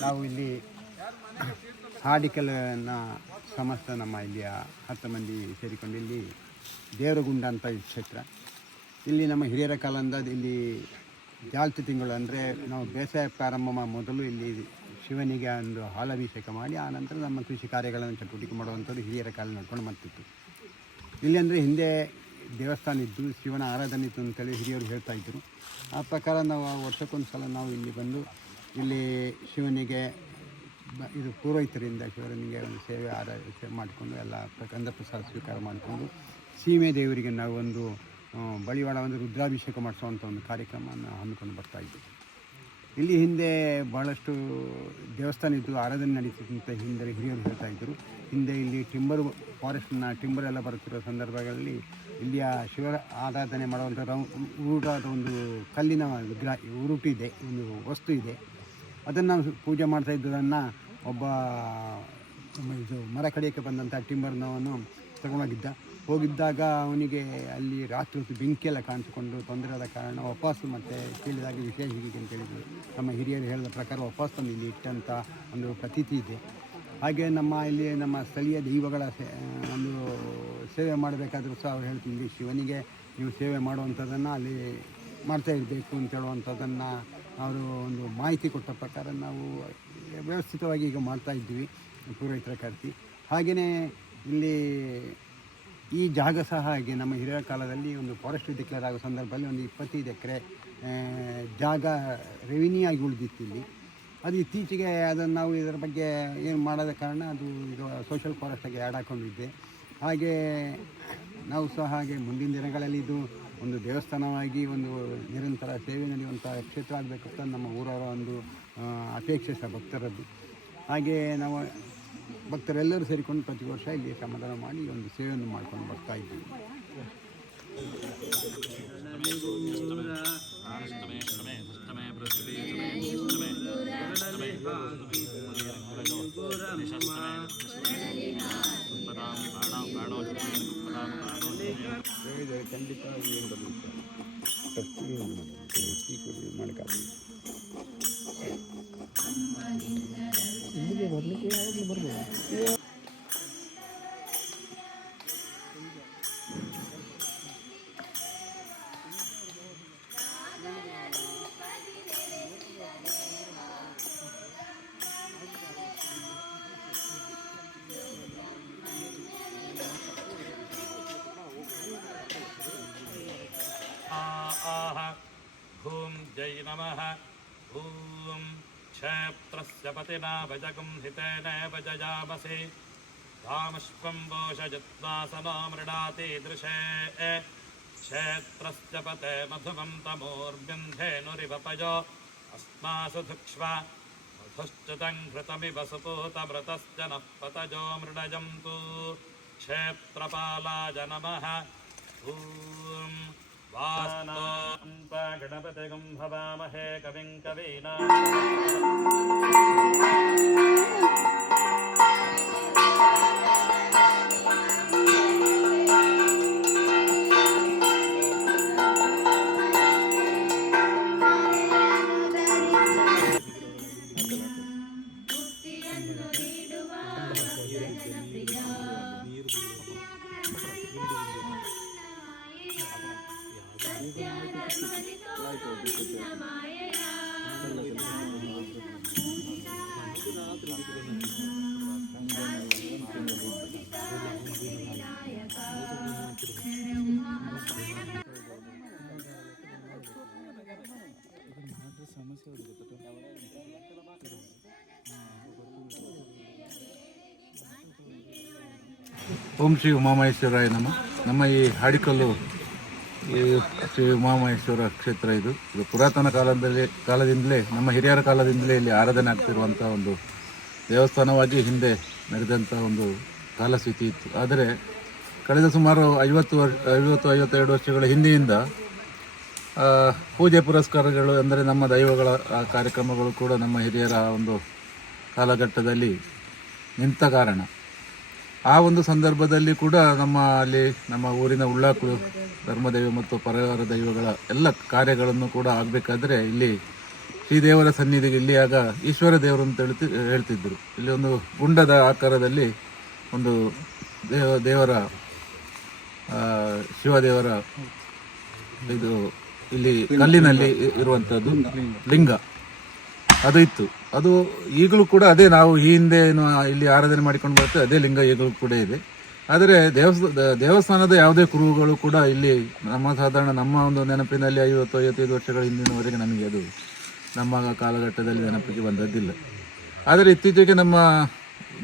ನಾವು ಇಲ್ಲಿ ಹಾಡಿಕಲನ್ನ ಸಮಸ್ತ ನಮ್ಮ ಇಲ್ಲಿಯ ಹತ್ತು ಮಂದಿ ಸೇರಿಕೊಂಡು ಇಲ್ಲಿ ದೇವರಗುಂಡ ಅಂತ ಈ ಕ್ಷೇತ್ರ. ಇಲ್ಲಿ ನಮ್ಮ ಹಿರಿಯರ ಕಾಲದಿಂದ ಇಲ್ಲಿ ಜಾಲ್ತಿ ತಿಂಗಳು ಅಂದರೆ ನಾವು ಬೇಸಾಯ ಪ್ರಾರಂಭ ಮಾ- ಮೊದಲು ಇಲ್ಲಿ ಶಿವನಿಗೆ ಒಂದು ಹಾಲಾಭಿಷೇಕ ಮಾಡಿ ಆನಂತರ ನಮ್ಮ ಕೃಷಿ ಕಾರ್ಯಗಳನ್ನು ಚಟುವಟಿಕೆ ಮಾಡುವಂಥದ್ದು ಹಿರಿಯರ ಕಾಲ ನಡ್ಕೊಂಡು ಬರ್ತಿತ್ತು. ಇಲ್ಲಿ ಅಂದರೆ ಹಿಂದೆ ದೇವಸ್ಥಾನ ಇದ್ದು ಶಿವನ ಆರಾಧನೆ ಇತ್ತು ಅಂತೇಳಿ ಹಿರಿಯರು ಹೇಳ್ತಾ ಇದ್ದರು ಆ ಪ್ರಕಾರ ನಾವು ವರ್ಷಕ್ಕೊಂದು ಸಲ ನಾವು ಇಲ್ಲಿ ಬಂದು ಇಲ್ಲಿ ಶಿವನಿಗೆ ಇದು ಪುರೋಹಿತರಿಂದ ಶಿವನಿಗೆ ಒಂದು ಸೇವೆ ಆರಾಧನೆ ಮಾಡಿಕೊಂಡು ಎಲ್ಲ ಪ್ರಕಂದ ಪ್ರಸಾದ ಸ್ವೀಕಾರ ಮಾಡಿಕೊಂಡು ಸೀಮೆ ದೇವರಿಗೆ ನಾವು ಒಂದು ಬಳಿವಾಡ ಒಂದು ರುದ್ರಾಭಿಷೇಕ ಮಾಡಿಸುವಂಥ ಒಂದು ಕಾರ್ಯಕ್ರಮವನ್ನು ಹಮ್ಮಿಕೊಂಡು ಬರ್ತಾ ಇದ್ದೀವಿ ಇಲ್ಲಿ ಹಿಂದೆ ಭಾಳಷ್ಟು ದೇವಸ್ಥಾನ ಇದ್ದು ಆರಾಧನೆ ನಡೀತಿದ್ದಂಥ ಹಿಂದೆ ಹಿರಿಯರು ಹೇಳ್ತಾ ಇದ್ದರು. ಹಿಂದೆ ಇಲ್ಲಿ ಟಿಂಬರ್ ಫಾರೆಸ್ಟ್ನ ಟಿಂಬರ್ ಎಲ್ಲ ಬರುತ್ತಿರೋ ಸಂದರ್ಭಗಳಲ್ಲಿ ಇಲ್ಲಿಯ ಶಿವ ಆರಾಧನೆ ಮಾಡುವಂಥ ರೌಟಾದ ಒಂದು ಕಲ್ಲಿನ ವಿಗ್ರಹ ಇದೆ, ಒಂದು ವಸ್ತು ಇದೆ. ಅದನ್ನು ಪೂಜೆ ಮಾಡ್ತಾ ಇದ್ದದನ್ನು ಒಬ್ಬ ಇದು ಮರ ಕಡಿಯೋಕ್ಕೆ ಬಂದಂಥ ಟಿಂಬರ್ನವನು ತಗೊಂಡೋಗಿದ್ದ. ಹೋಗಿದ್ದಾಗ ಅವನಿಗೆ ಅಲ್ಲಿ ರಾತ್ರಿ ಹೊತ್ತು ಬೆಂಕಿಯೆಲ್ಲ ಕಾಣಿಸಿಕೊಂಡು ತೊಂದರೆ ಆದ ಕಾರಣ ವಾಪಸ್ಸು ಮತ್ತೆ ಕೇಳಿದಾಗ ವಿಷಯ ಹೀಗಿದೆ ಅಂತ ಹೇಳಿದರು. ನಮ್ಮ ಹಿರಿಯರು ಹೇಳಿದ ಪ್ರಕಾರ ವಾಪಸ್ ತಂದು ಇಲ್ಲಿ ಇಟ್ಟಂಥ ಒಂದು ಪ್ರತೀತಿ ಇದೆ. ಹಾಗೆ ನಮ್ಮ ಇಲ್ಲಿ ನಮ್ಮ ಸ್ಥಳೀಯ ದೈವಗಳ ಒಂದು ಸೇವೆ ಮಾಡಬೇಕಾದ್ರೂ ಸಹ ಅವ್ರು ಹೇಳ್ತೀನಿ ಶಿವನಿಗೆ ನೀವು ಸೇವೆ ಮಾಡುವಂಥದ್ದನ್ನು ಅಲ್ಲಿ ಮಾಡ್ತಾ ಇರಬೇಕು ಅಂತ ಹೇಳುವಂಥದ್ದನ್ನು ಅವರು ಒಂದು ಮಾಹಿತಿ ಕೊಟ್ಟ ಪ್ರಕಾರ ನಾವು ವ್ಯವಸ್ಥಿತವಾಗಿ ಈಗ ಮಾಡ್ತಾ ಇದ್ದೀವಿ ಪೂರೈತರ ಕರ್ತಿ. ಹಾಗೆಯೇ ಇಲ್ಲಿ ಈ ಜಾಗ ಸಹ ಹಾಗೆ ನಮ್ಮ ಹಿರಿಯ ಕಾಲದಲ್ಲಿ ಒಂದು ಫಾರೆಸ್ಟ್ ಡಿಕ್ಲೇರ್ ಆಗೋ ಸಂದರ್ಭದಲ್ಲಿ ಒಂದು ಇಪ್ಪತ್ತೈದು ಎಕರೆ ಜಾಗ ರೆವಿನ್ಯೂ ಆಗಿ ಉಳಿದಿತ್ತು ಇಲ್ಲಿ. ಅದು ಇತ್ತೀಚೆಗೆ ಅದನ್ನು ನಾವು ಇದರ ಬಗ್ಗೆ ಏನು ಮಾಡದ ಕಾರಣ ಅದು ಇದು ಸೋಷಲ್ ಫಾರೆಸ್ಟಾಗಿ ಆ್ಯಡ್ ಹಾಕೊಂಡಿದ್ದೆ ಹಾಗೆ ನಾವು ಸಹ ಹಾಗೆ ಮುಂದಿನ ದಿನಗಳಲ್ಲಿ ಇದು ಒಂದು ದೇವಸ್ಥಾನವಾಗಿ ಒಂದು ನಿರಂತರ ಸೇವೆ ನಡೆಯುವಂಥ ಕ್ಷೇತ್ರ ಆಗಬೇಕು ಅಂತ ನಮ್ಮ ಊರವರ ಒಂದು ಅಪೇಕ್ಷೆ ಸಹ ಭಕ್ತರದ್ದು. ಹಾಗೆ ನಾವು ಭಕ್ತರೆಲ್ಲರೂ ಸೇರಿಕೊಂಡು ಪ್ರತಿ ವರ್ಷ ಇಲ್ಲಿ ಸಮಾಧಾನ ಮಾಡಿ ಒಂದು ಸೇವೆಯನ್ನು ಮಾಡ್ಕೊಂಡು ಬರ್ತಾ ಇದ್ದೀವಿ. ಖಂಡಿತ ಏನು Iya, lebar banget. Iya. आह ॐ क्षेत्रस्य पतिना भजगं हितेनैव जजामसि रामश्वं वोषजत्वासनो मृडाति दृशे क्षेत्रस्य पते मधुमं तमोर्व्यन्धेनुरिवपयो अस्मासु धुक्ष्वा मधुश्च तं घृतमिव सुपूतमृतश्च नः पतजो मृडजन्तु क्षेत्रपालाय नमः ॐ గణపతిగం భవామహే కవిం కవీనా ಓಂ ಶ್ರೀ ಉಮಾಮಹೇಶ್ವರಾಯ ನಮ್ಮ ನಮ್ಮ ಈ ಹಾಡಿಕಲ್ಲು ಈ ಶ್ರೀ ಉಮಾಮಹೇಶ್ವರ ಕ್ಷೇತ್ರ ಇದು. ಇದು ಪುರಾತನ ಕಾಲದಲ್ಲಿ, ಕಾಲದಿಂದಲೇ, ನಮ್ಮ ಹಿರಿಯರ ಕಾಲದಿಂದಲೇ ಇಲ್ಲಿ ಆರಾಧನೆ ಆಗ್ತಿರುವಂಥ ಒಂದು ದೇವಸ್ಥಾನವಾಗಿ ಹಿಂದೆ ನಡೆದಂಥ ಒಂದು ಕಾಲಸ್ಥಿತಿ ಇತ್ತು. ಆದರೆ ಕಳೆದ ಸುಮಾರು ಐವತ್ತು ವರ್ಷ ಐವತ್ತು, ಐವತ್ತೆರಡು ವರ್ಷಗಳ ಹಿಂದೆಯಿಂದ ಪೂಜೆ ಪುರಸ್ಕಾರಗಳು ಅಂದರೆ ನಮ್ಮ ದೈವಗಳ ಕಾರ್ಯಕ್ರಮಗಳು ಕೂಡ ನಮ್ಮ ಹಿರಿಯರ ಒಂದು ಕಾಲಘಟ್ಟದಲ್ಲಿ ನಿಂತ ಕಾರಣ. ಆ ಒಂದು ಸಂದರ್ಭದಲ್ಲಿ ಕೂಡ ನಮ್ಮ ಅಲ್ಲಿ ನಮ್ಮ ಊರಿನ ಉಳ್ಳಾಕು ಧರ್ಮದೈವ ಮತ್ತು ಪರಿವಾರ ದೈವಗಳ ಎಲ್ಲ ಕಾರ್ಯಗಳನ್ನು ಕೂಡ ಆಗಬೇಕಾದ್ರೆ ಇಲ್ಲಿ ಶ್ರೀದೇವರ ಸನ್ನಿಧಿಗೆ ಇಲ್ಲಿ ಆಗ ಈಶ್ವರ ದೇವರು ಅಂತ ಹೇಳ್ತಿ ಹೇಳ್ತಿದ್ದರು ಇಲ್ಲಿ ಒಂದು ಗುಂಡದ ಆಕಾರದಲ್ಲಿ ಒಂದು ದೇವ, ದೇವರ ಶಿವದೇವರ ಇದು ಇಲ್ಲಿ ಕಲ್ಲಿನಲ್ಲಿ ಇರುವಂಥದ್ದು ಲಿಂಗ. ಅದು ಇತ್ತು ಅದು ಈಗಲೂ ಕೂಡ ಅದೇ ನಾವು ಈ ಹಿಂದೆ ಇಲ್ಲಿ ಆರಾಧನೆ ಮಾಡಿಕೊಂಡು ಬರ್ತೇವೆ ಅದೇ ಲಿಂಗ ಈಗಲೂ ಕೂಡ ಇದೆ. ಆದರೆ ದೇವಸ್ಥಾನ ದೇವಸ್ಥಾನದ ಯಾವುದೇ ಕುರುಹುಗಳು ಕೂಡ ಇಲ್ಲಿ ನಮ್ಮ ಸಾಧಾರಣ ನಮ್ಮ ಒಂದು ನೆನಪಿನಲ್ಲಿ ಐವತ್ತು, ಐವತ್ತೈದು ವರ್ಷಗಳ ಹಿಂದಿನವರೆಗೆ ನಮಗೆ ಅದು ನಮ್ಮ ಕಾಲಘಟ್ಟದಲ್ಲಿ ನೆನಪಿಗೆ ಬಂದದ್ದಿಲ್ಲ. ಆದರೆ ಇತ್ತೀಚೆಗೆ ನಮ್ಮ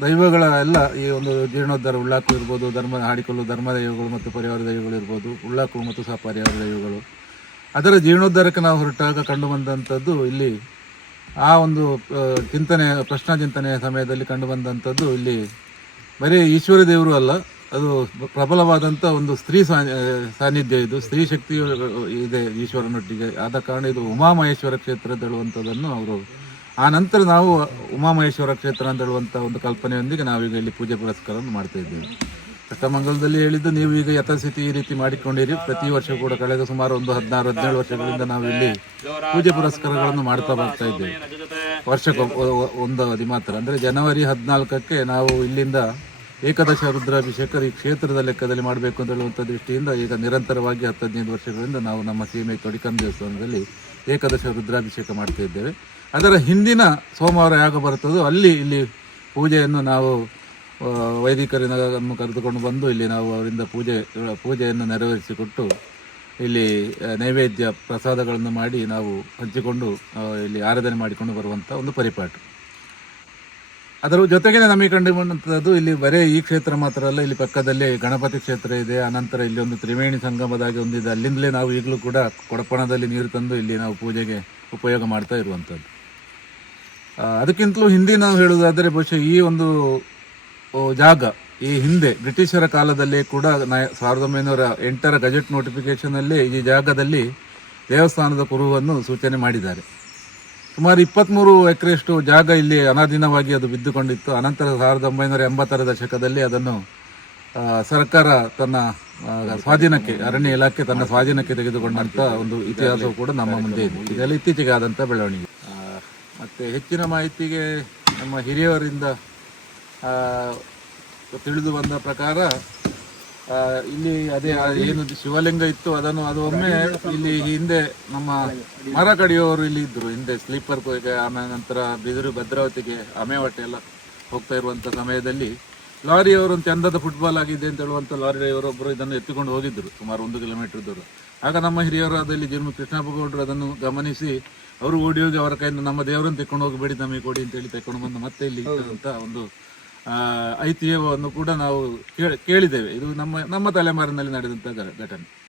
ದೈವಗಳ ಎಲ್ಲ ಈ ಒಂದು ಜೀರ್ಣೋದ್ಧಾರ, ಉಳ್ಳಾಕು ಇರ್ಬೋದು, ಧರ್ಮ ಹಾಡಿಕೊಳ್ಳು ಧರ್ಮ ದೈವಗಳು ಮತ್ತು ಪರಿವಾರ ದೈವಗಳು ಇರ್ಬೋದು, ಉಳ್ಳಾಕು ಮತ್ತು ಸಹ ಪರಿವಾರ ದೈವಗಳು. ಅದರ ಜೀರ್ಣೋದ್ಧಾರಕ್ಕೆ ನಾವು ಹೊರಟಾಗ ಕಂಡು ಬಂದಂಥದ್ದು ಇಲ್ಲಿ ಆ ಒಂದು ಚಿಂತನೆ, ಪ್ರಶ್ನಾ ಚಿಂತನೆಯ ಸಮಯದಲ್ಲಿ ಕಂಡು ಬಂದಂಥದ್ದು ಇಲ್ಲಿ ಬರೀ ಈಶ್ವರ ದೇವರು ಅಲ್ಲ, ಅದು ಪ್ರಬಲವಾದಂಥ ಒಂದು ಸ್ತ್ರೀ ಸಾನ್ನಿಧ್ಯ ಇದು. ಸ್ತ್ರೀ ಶಕ್ತಿ ಇದೆ ಈಶ್ವರನೊಟ್ಟಿಗೆ. ಆದ ಕಾರಣ ಇದು ಉಮಾಮಹೇಶ್ವರ ಕ್ಷೇತ್ರ ಅಂತ ಹೇಳುವಂಥದ್ದನ್ನು ಅವರು, ಆ ನಂತರ ನಾವು ಉಮಾಮಹೇಶ್ವರ ಕ್ಷೇತ್ರ ಅಂತ ಹೇಳುವಂಥ ಒಂದು ಕಲ್ಪನೆಯೊಂದಿಗೆ ನಾವೀಗ ಇಲ್ಲಿ ಪೂಜೆ ಪುರಸ್ಕಾರವನ್ನು ಮಾಡ್ತಾ ಇದ್ದೇವೆ. ಕಷ್ಟಮಂಗಲದಲ್ಲಿ ಹೇಳಿದ್ದು, ನೀವು ಈಗ ಯಥಾಸ್ಥಿತಿ ಈ ರೀತಿ ಮಾಡಿಕೊಂಡಿರಿ. ಪ್ರತಿ ವರ್ಷ ಕೂಡ ಕಳೆದ ಸುಮಾರು ಒಂದು ಹದಿನಾರು, ಹದಿನೇಳು ವರ್ಷಗಳಿಂದ ನಾವು ಇಲ್ಲಿ ಪೂಜೆ ಪುರಸ್ಕಾರಗಳನ್ನು ಮಾಡ್ತಾ ಬರ್ತಾ ಇದ್ದೇವೆ. ವರ್ಷಕ್ಕೆ ಒಂದು ಅವಧಿ ಮಾತ್ರ. ಅಂದರೆ ಜನವರಿ ಹದಿನಾಲ್ಕಕ್ಕೆ ನಾವು ಇಲ್ಲಿಂದ ಏಕದಶ ರುದ್ರಾಭಿಷೇಕ ಈ ಕ್ಷೇತ್ರದ ಲೆಕ್ಕದಲ್ಲಿ ಮಾಡಬೇಕು ಅಂತ ಹೇಳುವಂಥ ದೃಷ್ಟಿಯಿಂದ ಈಗ ನಿರಂತರವಾಗಿ ಹತ್ತು ಹದಿನೈದು ವರ್ಷಗಳಿಂದ ನಾವು ನಮ್ಮ ಸೀಮೆ ತೊಡಿಕಂ ದೇವಸ್ಥಾನದಲ್ಲಿ ಏಕದಶ ರುದ್ರಾಭಿಷೇಕ ಮಾಡ್ತಾ ಇದ್ದೇವೆ. ಅದರ ಹಿಂದಿನ ಸೋಮವಾರ ಯಾಗ ಬರುತ್ತದೋ ಅಲ್ಲಿ ಇಲ್ಲಿ ಪೂಜೆಯನ್ನು ನಾವು ವೈದಿಕರನ್ನು ಕರೆದುಕೊಂಡು ಬಂದು ಇಲ್ಲಿ ನಾವು ಅವರಿಂದ ಪೂಜೆ, ಪೂಜೆಯನ್ನು ನೆರವೇರಿಸಿಕೊಟ್ಟು ಇಲ್ಲಿ ನೈವೇದ್ಯ ಪ್ರಸಾದಗಳನ್ನು ಮಾಡಿ ನಾವು ಹಂಚಿಕೊಂಡು ಇಲ್ಲಿ ಆರಾಧನೆ ಮಾಡಿಕೊಂಡು ಬರುವಂಥ ಒಂದು ಪರಿಪಾಠ. ಅದರ ಜೊತೆಗೆ ನಮಗೆ ಕಂಡು ಇಲ್ಲಿ ಬರೇ ಈ ಕ್ಷೇತ್ರ ಮಾತ್ರ ಅಲ್ಲ, ಇಲ್ಲಿ ಪಕ್ಕದಲ್ಲೇ ಗಣಪತಿ ಕ್ಷೇತ್ರ ಇದೆ ಅನಂತರ ಇಲ್ಲಿ ಒಂದು ತ್ರಿವೇಣಿ ಸಂಗಮದಾಗಿ ಒಂದಿದೆ, ಅಲ್ಲಿಂದಲೇ ನಾವು ಈಗಲೂ ಕೂಡ ಕೊಡಪಣದಲ್ಲಿ ನೀರು ತಂದು ಇಲ್ಲಿ ನಾವು ಪೂಜೆಗೆ ಉಪಯೋಗ ಮಾಡ್ತಾ ಇರುವಂಥದ್ದು ಅದಕ್ಕಿಂತಲೂ ಹಿಂದಿ ನಾವು ಹೇಳುವುದಾದರೆ ಬಹುಶಃ ಈ ಒಂದು ಜಾಗ. ಈ ಹಿಂದೆ ಬ್ರಿಟಿಷರ ಕಾಲದಲ್ಲಿ ಕೂಡ ಸಾವಿರದ ಒಂಬೈನೂರ ಎಂಟರ ಗಜೆಟ್ ನೋಟಿಫಿಕೇಶನ್ ಈ ಜಾಗದಲ್ಲಿ ದೇವಸ್ಥಾನದ ಕುರುವನ್ನು ಸೂಚನೆ ಮಾಡಿದ್ದಾರೆ. ಸುಮಾರು ಇಪ್ಪತ್ತ್ಮೂರು ಎಕರೆಯಷ್ಟು ಜಾಗ ಇಲ್ಲಿ ಅನಾಧೀನವಾಗಿ ಅದು ಬಿದ್ದುಕೊಂಡಿತ್ತು. ಅನಂತರ ಸಾವಿರದ ಒಂಬೈನೂರ ಎಂಬತ್ತರ ದಶಕದಲ್ಲಿ ಅದನ್ನು ಸರ್ಕಾರ ತನ್ನ ಸ್ವಾಧೀನಕ್ಕೆ, ಅರಣ್ಯ ಇಲಾಖೆ ತನ್ನ ಸ್ವಾಧೀನಕ್ಕೆ ತೆಗೆದುಕೊಂಡಂತ ಒಂದು ಇತಿಹಾಸವು ಕೂಡ ನಮ್ಮ ಮುಂದೆ ಇದೆ. ಇದೆಲ್ಲ ಇತ್ತೀಚೆಗೆ ಆದಂಥ ಬೆಳವಣಿಗೆ. ಮತ್ತು ಹೆಚ್ಚಿನ ಮಾಹಿತಿಗೆ ನಮ್ಮ ಹಿರಿಯವರಿಂದ ತಿಳಿದು ಬಂದ ಪ್ರಕಾರ ಇಲ್ಲಿ ಅದೇ ಏನು ಶಿವಲಿಂಗ ಇತ್ತು, ಅದನ್ನು ಅದು ಒಮ್ಮೆ ಇಲ್ಲಿ ಹಿಂದೆ ನಮ್ಮ ಮರ ಕಡಿಯೋರು ಇಲ್ಲಿ ಇದ್ರು. ಹಿಂದೆ ಸ್ಲೀಪರ್ ಆಮೇಲೆ ನಂತರ ಬಿದಿರು ಭದ್ರಾವತಿಗೆ ಅಮೇವಟ್ಟೆ ಎಲ್ಲ ಹೋಗ್ತಾ ಇರುವಂತ ಸಮಯದಲ್ಲಿ ಲಾರಿಯವರು ಒಂದು ಚಂದದ ಫುಟ್ಬಾಲ್ ಆಗಿದೆ ಅಂತ ಹೇಳುವಂತ ಲಾರಿ ಡ್ರೈವರ್ ಒಬ್ಬರು ಇದನ್ನು ಎತ್ತಿಕೊಂಡು ಹೋಗಿದ್ರು, ಸುಮಾರು ಒಂದು ಕಿಲೋಮೀಟರ್ ದೂರ. ಆಗ ನಮ್ಮ ಹಿರಿಯರು ಅದರಲ್ಲಿ ಜನ್ಮ ಕೃಷ್ಣಪ್ಪಗೌಡರು ಅದನ್ನು ಗಮನಿಸಿ, ಅವರು ಓಡಿ ಹೋಗಿ ಅವರ ಕೈಯಿಂದ ನಮ್ಮ ದೇವರನ್ನು ತೆಕ್ಕೊಂಡು ಹೋಗಬೇಡಿ ನಮಗೆ ಕೊಡಿ ಅಂತ ಹೇಳಿ ತೆಕ್ಕೊಂಡು ಬಂದು ಮತ್ತೆ ಇಲ್ಲಿ ಅಂತ ಒಂದು ಐತಿಹ್ಯವನ್ನು ಕೂಡ ನಾವು ಕೇಳಿ- ಕೇಳಿದ್ದೇವೆ. ಇದು ನಮ್ಮ ನಮ್ಮ ತಲೆಮಾರಿನಲ್ಲಿ ನಡೆದಂತಹ ಘಟನೆ.